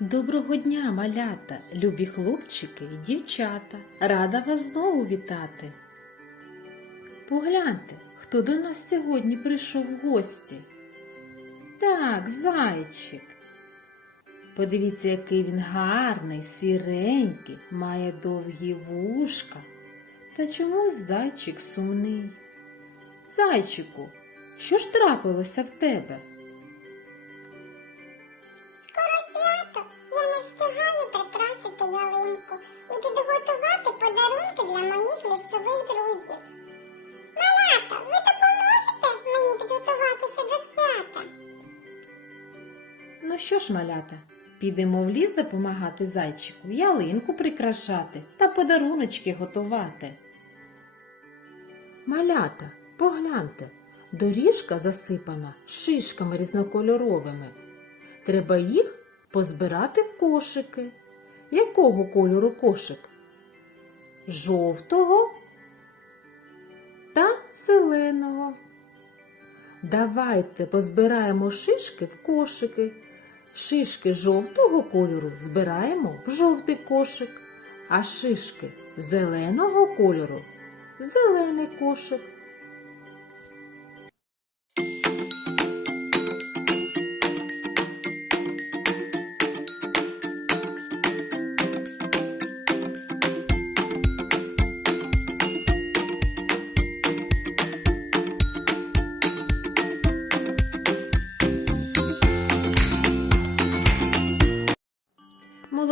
Доброго дня, малята, любі хлопчики і дівчата. Рада вас знову вітати. Погляньте, хто до нас сьогодні прийшов в гості. Так, зайчик. Подивіться, який він гарний, сіренький, має довгі вушка. Та чомусь зайчик сумний. Зайчику, що ж трапилося в тебе? Що ж, малята, підемо в ліс допомагати зайчику, ялинку прикрашати та подаруночки готувати. Малята, погляньте, доріжка засипана шишками різнокольоровими. Треба їх позбирати в кошики. Якого кольору кошик? Жовтого та зеленого. Давайте позбираємо шишки в кошики. Шишки жовтого кольору збираємо в жовтий кошик, а шишки зеленого кольору в зелений кошик.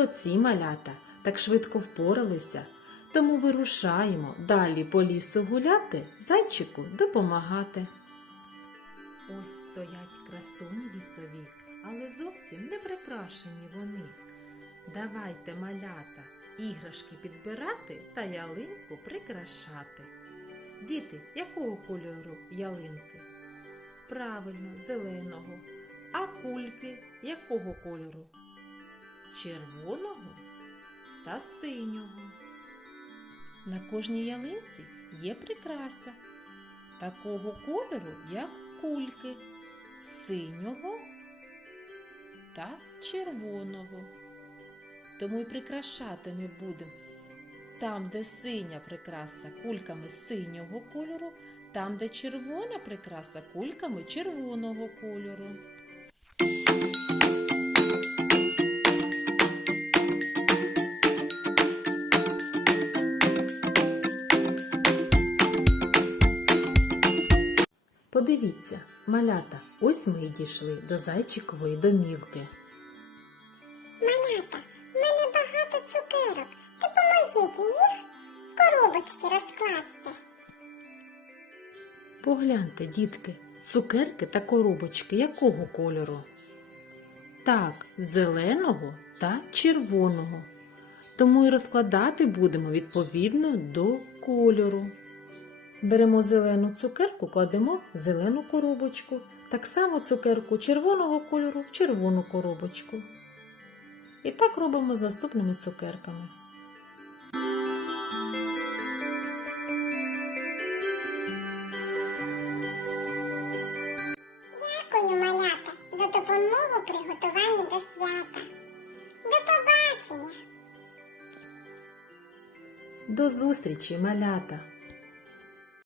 Молодці малята, так швидко впоралися, тому вирушаємо далі по лісу гуляти, зайчику допомагати. Ось стоять красуні лісові, але зовсім не прикрашені вони. Давайте, малята, іграшки підбирати та ялинку прикрашати. Діти, якого кольору ялинки? Правильно, зеленого. А кульки якого кольору? Червоного та синього. На кожній ялинці є прикраса такого кольору, як кульки, синього та червоного. Тому й прикрашати ми будемо там, де синя прикраса кульками синього кольору, там, де червона прикраса кульками червоного кольору. Подивіться, малята, ось ми й дійшли до зайчикової домівки. Малята, в мене багато цукерок. Допоможіть їх в коробочки розкласти. Погляньте, дітки, цукерки та коробочки якого кольору? Так, зеленого та червоного. Тому і розкладати будемо відповідно до кольору. Беремо зелену цукерку, кладемо в зелену коробочку. Так само цукерку червоного кольору в червону коробочку. І так робимо з наступними цукерками. Дякую, малята, за допомогу при готуванні до свята. До побачення! До зустрічі, малята!